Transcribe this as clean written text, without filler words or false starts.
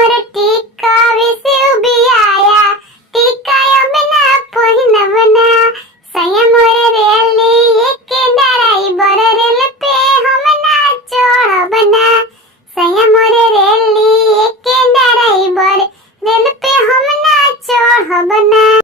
मोर टीका विसे उबियाया टीका यमना पहिनवना सया मोर रेली एक डराई बर रेल पे हम ना चढ़बना सया मोर रेली एक डराई बर रेल पे हम ना चढ़बना।